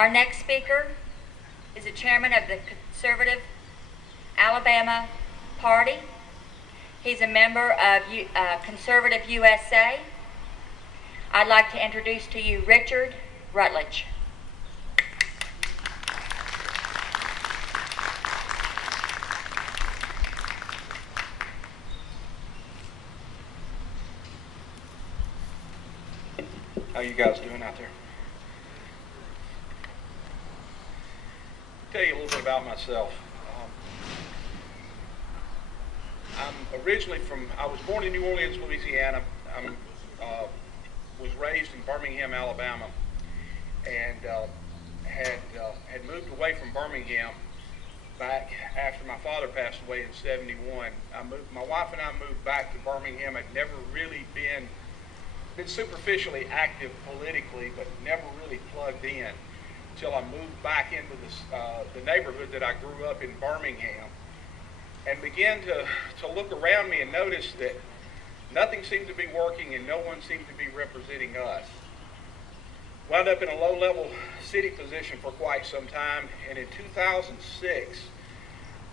Our next speaker is the chairman of the Conservative Alabama Party. He's a member of Conservative USA. I'd like to introduce to you Richard Rutledge. How you guys doing out there? I'll tell you a little bit about myself. I'm originally I was born in New Orleans, Louisiana. I was raised in Birmingham, Alabama, and had moved away from Birmingham back after my father passed away in '71. My wife and I moved back to Birmingham. I'd never really been superficially active politically, but never really plugged in until I moved back into the neighborhood that I grew up in, Birmingham, and began to look around me and notice that nothing seemed to be working and no one seemed to be representing us. Wound up in a low-level city position for quite some time, and in 2006,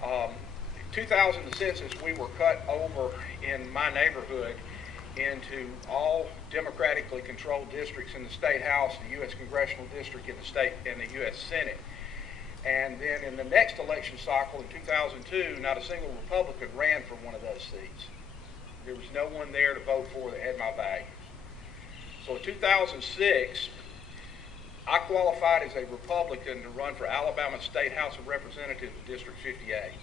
the census, we were cut over in my neighborhood into all democratically controlled districts in the state house, the U.S. congressional district in the state, and the U.S. Senate. And then in the next election cycle in 2002, not a single Republican ran for one of those seats. There was no one there to vote for that had my values. So in 2006, I qualified as a Republican to run for Alabama State House of Representatives, District 58.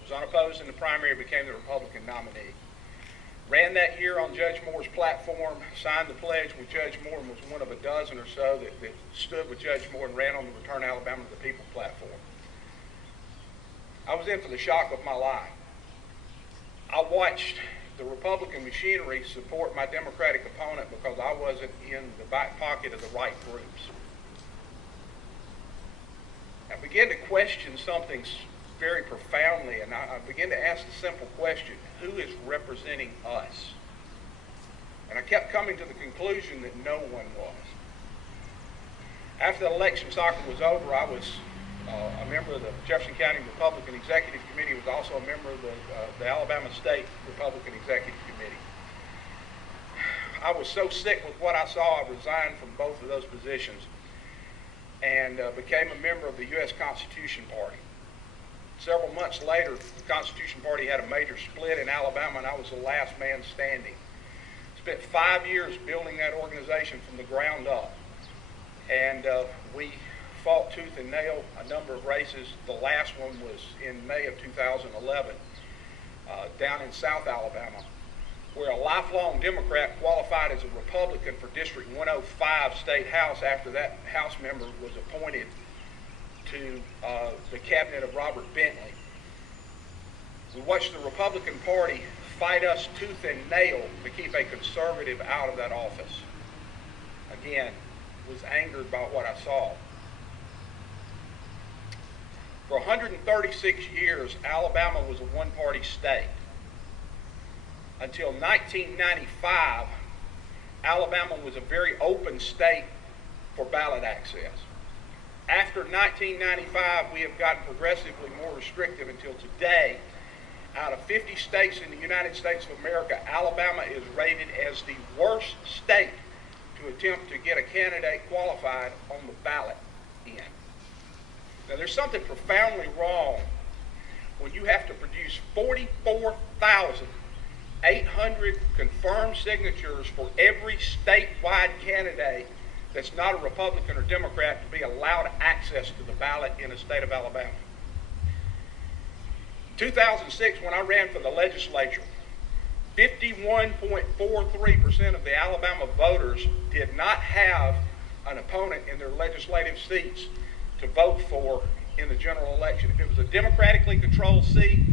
Was unopposed in the primary, became the Republican nominee. Ran that year on Judge Moore's platform, signed the pledge with Judge Moore, and was one of a dozen or so that stood with Judge Moore and ran on the Return Alabama to the People platform. I was in for the shock of my life. I watched the Republican machinery support my Democratic opponent because I wasn't in the back pocket of the right groups. I began to question something very profoundly, and I began to ask the simple question: who is representing us? And I kept coming to the conclusion that no one was. After the election cycle was over, I was a member of the Jefferson County Republican Executive Committee, was also a member of the Alabama State Republican Executive Committee. I was so sick with what I saw, I resigned from both of those positions and became a member of the U.S. Constitution Party. Several months later, the Constitution Party had a major split in Alabama, and I was the last man standing. Spent 5 years building that organization from the ground up, and we fought tooth and nail a number of races. The last one was in May of 2011 down in South Alabama, where a lifelong Democrat qualified as a Republican for District 105 State House after that House member was appointed to the cabinet of Robert Bentley. We watched the Republican Party fight us tooth and nail to keep a conservative out of that office. Again, was angered by what I saw. For 136 years, Alabama was a one-party state. Until 1995, Alabama was a very open state for ballot access. After 1995, we have gotten progressively more restrictive until today. Out of 50 states in the United States of America, Alabama is rated as the worst state to attempt to get a candidate qualified on the ballot in. Now, there's something profoundly wrong when you have to produce 44,800 confirmed signatures for every statewide candidate that's not a Republican or Democrat to be allowed access to the ballot in the state of Alabama. 2006, when I ran for the legislature, 51.43% of the Alabama voters did not have an opponent in their legislative seats to vote for in the general election. If it was a democratically controlled seat,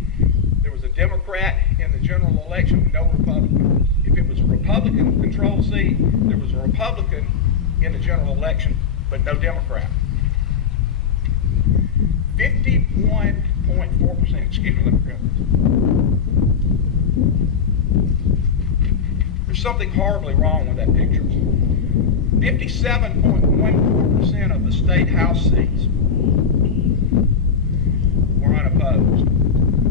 there was a Democrat in the general election, no Republican. If it was a Republican controlled seat, there was a Republican in the general election, but no Democrat. 51.4%, excuse me, let me grab this. There's something horribly wrong with that picture. 57.14% of the state House seats were unopposed.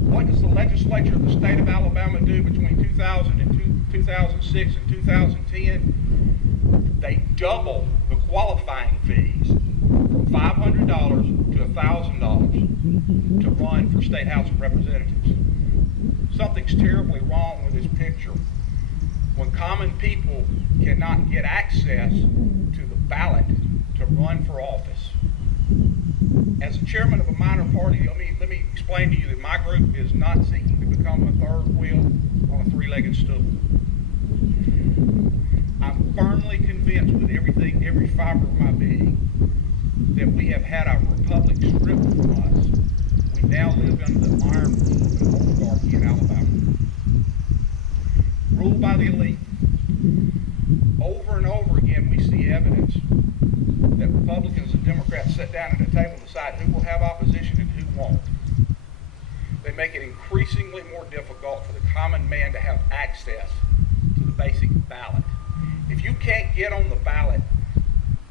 What does the legislature of the state of Alabama do between 2006 and 2010? They double the qualifying fees from $500 to $1,000 to run for state House of Representatives. Something's terribly wrong with this picture. When common people cannot get access to the ballot to run for office. As a chairman of a minor party, let me explain to you that my group is not seeking to become a third wheel on a three-legged stool. I'm firmly convinced with every fiber of my being, that we have had our republic stripped from us. We now live under the iron rule of an oligarchy in Alabama. Ruled by the elite. Over and over again, we see evidence that Republicans and Democrats sit down at a table and decide who will have opposition and who won't. They make it increasingly more difficult for the common man to have access to the basic ballot. If you can't get on the ballot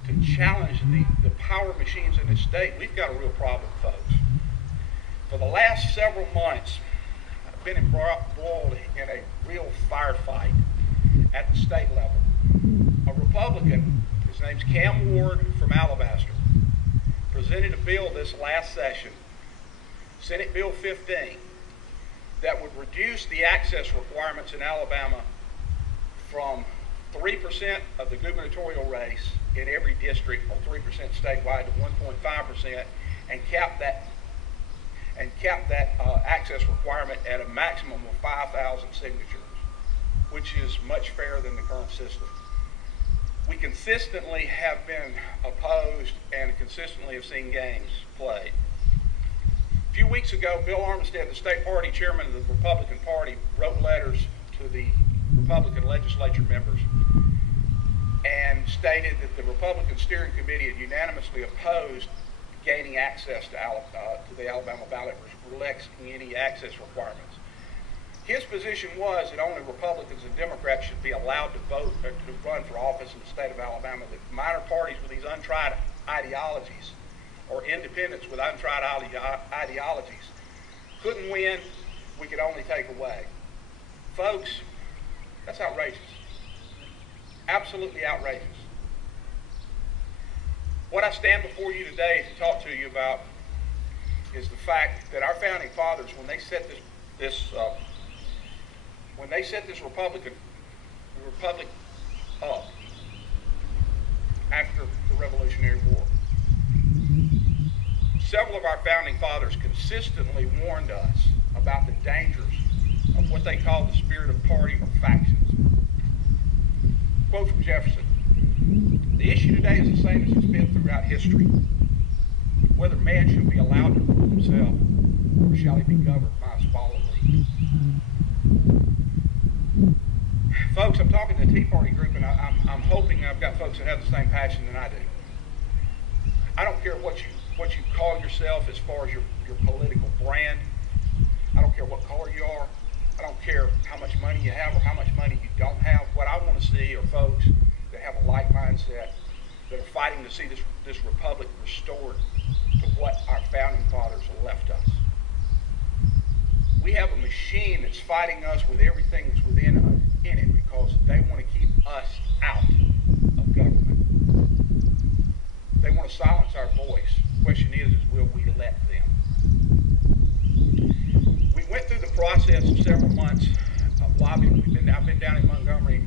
to challenge the power machines in this state, we've got a real problem, folks. For the last several months, I've been embroiled in a real firefight at the state level. A Republican, his name's Cam Ward from Alabaster, presented a bill this last session, Senate Bill 15, that would reduce the access requirements in Alabama from 3% of the gubernatorial race in every district, or 3% statewide, to 1.5%, and cap that access requirement at a maximum of 5,000 signatures, which is much fairer than the current system. We consistently have been opposed and consistently have seen games played. A few weeks ago, Bill Armstead, the state party chairman of the Republican Party, wrote letters to the Republican legislature members and stated that the Republican Steering Committee had unanimously opposed gaining access to the Alabama ballot, relaxing any access requirements. His position was that only Republicans and Democrats should be allowed to vote to run for office in the state of Alabama. That minor parties with these untried ideologies, or independents with untried ideologies, couldn't win. We could only take away. Folks, that's outrageous. Absolutely outrageous. What I stand before you today to talk to you about is the fact that our founding fathers, when they set this republic up after the Revolutionary War, several of our founding fathers consistently warned us about the dangers of what they called the spirit of party or factions. Quote from Jefferson: "The issue today is the same as it's been throughout history. Whether man shall be allowed to rule himself, or shall he be governed by a smaller league." Folks, I'm talking to the Tea Party group, and I'm hoping I've got folks that have the same passion than I do. I don't care what you call yourself as far as your political brand. I don't care what color you are. I don't care how much money you have or how much money you don't have. What I want to see are folks that have a like mindset, that are fighting to see this republic restored to what our founding fathers left us. We have a machine that's fighting us with everything that's within it because they want to keep us out of government. They want to silence our voice. The question is will we let them? We went through the process of several months of lobbying. I've been down in Montgomery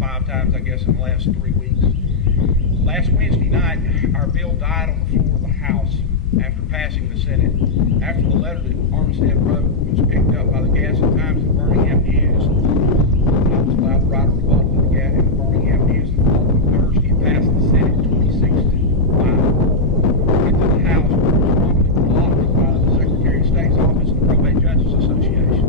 5 times, I guess, in the last 3 weeks. Last Wednesday night, our bill died on the floor of the House after passing the Senate, after the letter that Armstead wrote was picked up by the Gas and Times and Birmingham News. I was allowed to write a rebuttal in the Birmingham News and following Thursday and passed the Senate 26-5. Went to the House, but was promptly blocked by the Secretary of State's office and the Probate Judges Association.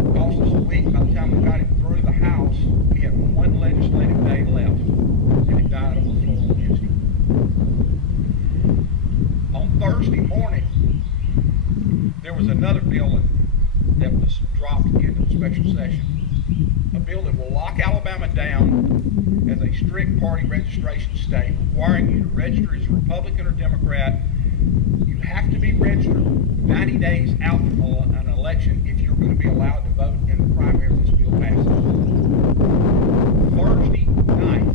It cost us a week. By the time we got it through the House, we had one legislative day left, and it died on the floor on Wednesday. On Thursday morning, there was another bill that was dropped into the special session. A bill that will lock Alabama down as a strict party registration state, requiring you to register as a Republican or Democrat. You have to be registered 90 days out from an election if you're going to be allowed to vote in the primary this bill passes. Thursday night,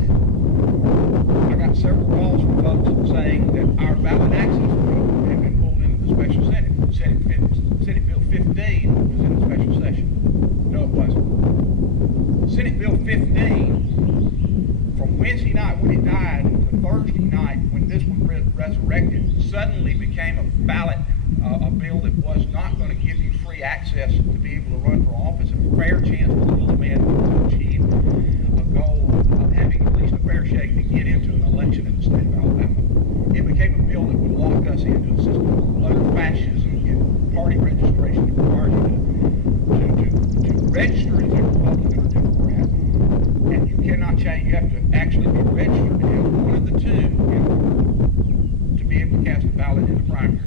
I got several calls from folks saying that our ballot access bill had been pulled into the special Senate. Senate Bill 15 was in the special session. No, it wasn't. Senate Bill 15, from Wednesday night when it died to Thursday night when this one resurrected, suddenly became a bill that was not going to give you free access to be able to run for office, a fair chance for the little man to achieve a goal of having at least a fair shake to get into an election in the state of Alabama. It became a bill that would lock us into a system of utter fascism and party registration that requires you to register as a Republican or Democrat, and you cannot change. You have to actually be registered as one of the two in order to be able to cast a ballot in the primary.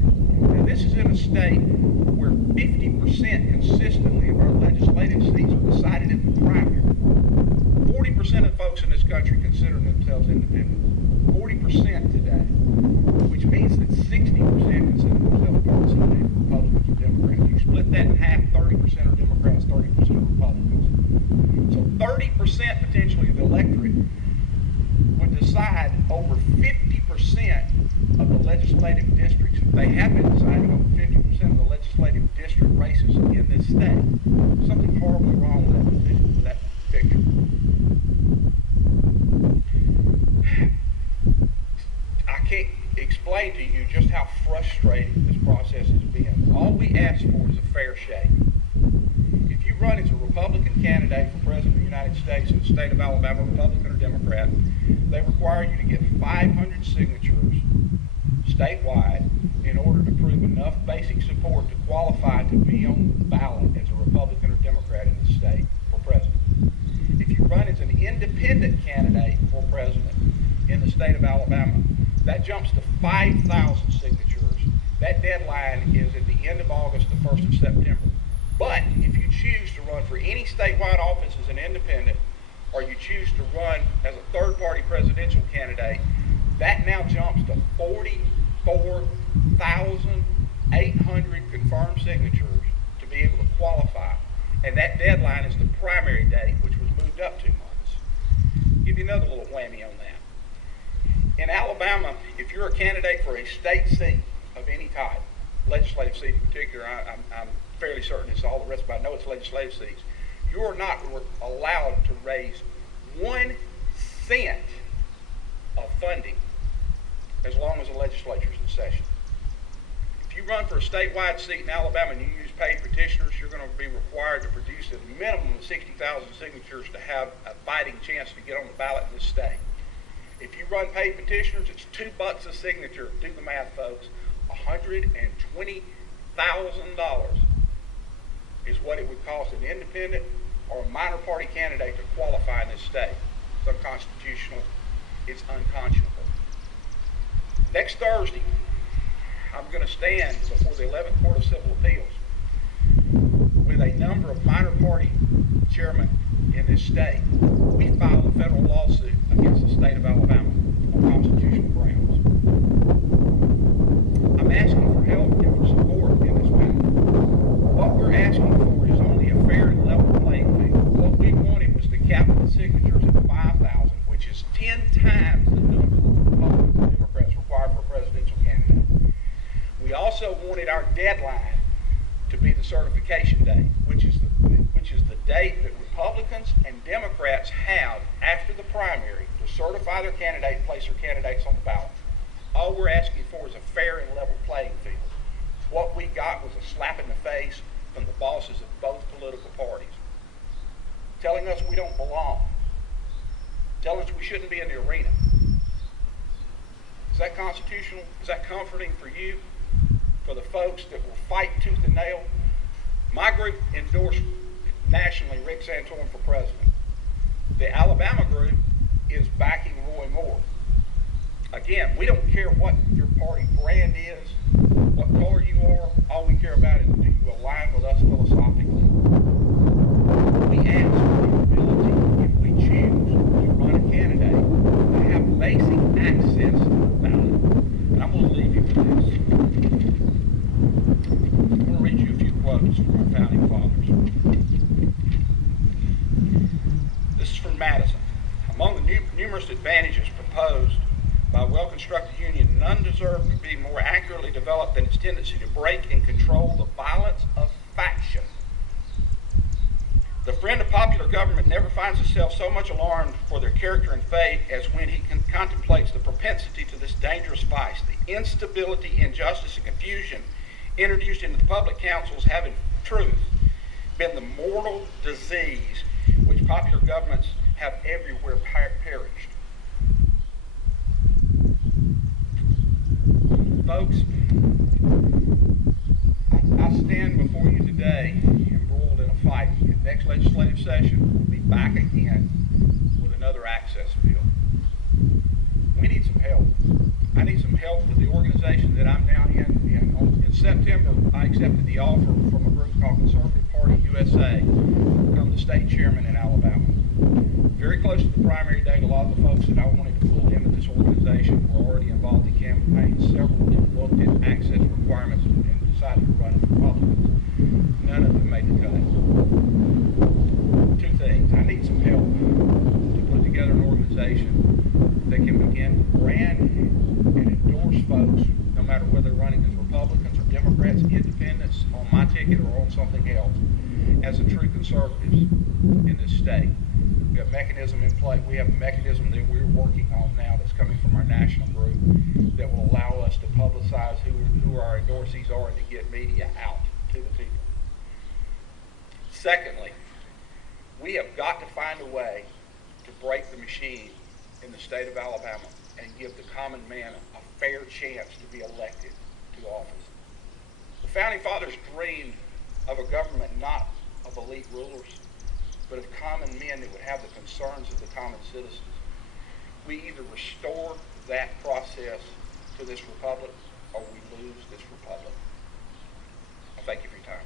Now, this is in a state where 50% consistently of our legislative seats are decided in the primary. 40% of folks in this country consider themselves independent. 40% today, which means that 60% consider themselves partisan, Republicans or Democrats. You split that in half, 30% are Democrats, 30% are Republicans. So 30% potentially of the electorate would decide over 50% of the legislative districts. They have been deciding over 50% of the legislative district races in this state. Something horribly wrong with that decision, with that picture. I can't explain to you just how frustrating this process has been. All we ask for is a fair shake. If you run as a Republican candidate for President of the United States in the state of Alabama, Republican or Democrat, they require you to get 500 signatures statewide in order to prove enough basic support to qualify to be on the ballot as a Republican or Democrat in the state for president. If you run as an independent candidate for president in the state of Alabama, that jumps to 5,000 signatures. That deadline is at the end of August, the 1st of September. But if you choose to run for any statewide office as an independent, or you choose to run as a third-party presidential candidate, that now jumps to 44,800 confirmed signatures to be able to qualify. And that deadline is the primary date, which was moved up 2 months. I'll give you another little whammy on that. In Alabama, if you're a candidate for a state seat of any type, legislative seat in particular, I'm fairly certain it's all the rest, but I know it's legislative seats, you are not allowed to raise 1 cent of funding as long as the legislature's in session. If you run for a statewide seat in Alabama and you use paid petitioners, you're going to be required to produce a minimum of 60,000 signatures to have a fighting chance to get on the ballot in this state. If you run paid petitioners, it's $2 a signature. Do the math, folks. $120,000 is what it would cost an independent or a minor party candidate to qualify in this state. It's unconstitutional. It's unconscionable. Next Thursday, I'm going to stand before the 11th Court of Civil Appeals with a number of minor party chairmen in this state. We filed a federal lawsuit against the state of Alabama on constitutional grounds. I'm asking for help and for support in this matter. What we're asking for is only a fair and level playing field. What we wanted was to cap the signatures at 5,000, which is 10 times the number that Republicans and Democrats require for a presidential candidate. We also wanted our deadline to be the certification date, which is the date that Republicans and Democrats have after the primary to certify their candidate and place their candidates on the ballot. All we're asking for is a fair and level playing field. What we got was a slap in the face from the bosses of both political parties, telling us we don't belong, telling us we shouldn't be in the arena. Is that constitutional? Is that comforting for you? For the folks that will fight tooth and nail? My group endorsed nationally Rick Santorum for president. The Alabama group is backing Roy Moore. Again, we don't care what your party brand is, what color you are. All we care about is do you align with us philosophically. We ask for the ability, if we choose to run a candidate, access to the ballot. And I'm going to leave you with this. I'm going to read you a few quotes from our founding fathers. This is from Madison. Among the numerous advantages proposed by a well-constructed union, none deserve to be more accurately developed than its tendency to break and control the violence of faction. The friend of popular government never finds himself so much alarmed for their character and fate as when he contemplates the propensity to this dangerous vice. The instability, injustice, and confusion introduced into the public councils have in truth been the mortal disease which popular governments have everywhere perished. Folks, I stand before you today embroiled in a fight. In the next legislative session, we'll be back again with another access bill. We need some help. I need some help with the organization that I'm now in. In September, I accepted the offer from a group called Conservative Party USA to become the state chairman in Alabama. Very close to the primary date, a lot of the folks that I wanted to pull into this organization were already involved in campaigns. Several of them looked at access requirements and decided to run as Republicans. None of them made the cut. Two things. I need some help to put together an organization that can begin to brand and endorse folks, no matter whether they're running as Republicans or Democrats, independents, on my ticket or on something else, as the true conservatives in this state. We have a mechanism in play. We have a mechanism that we're working on now that's coming from our national group that will allow us to publicize who our endorsees are and to get media out to the people. Secondly, we have got to find a way to break the machine in the state of Alabama and give the common man a fair chance to be elected to office. The Founding Fathers dreamed of a government not of elite rulers, but of common men that would have the concerns of the common citizens. We either restore that process to this republic or we lose this republic. I thank you for your time.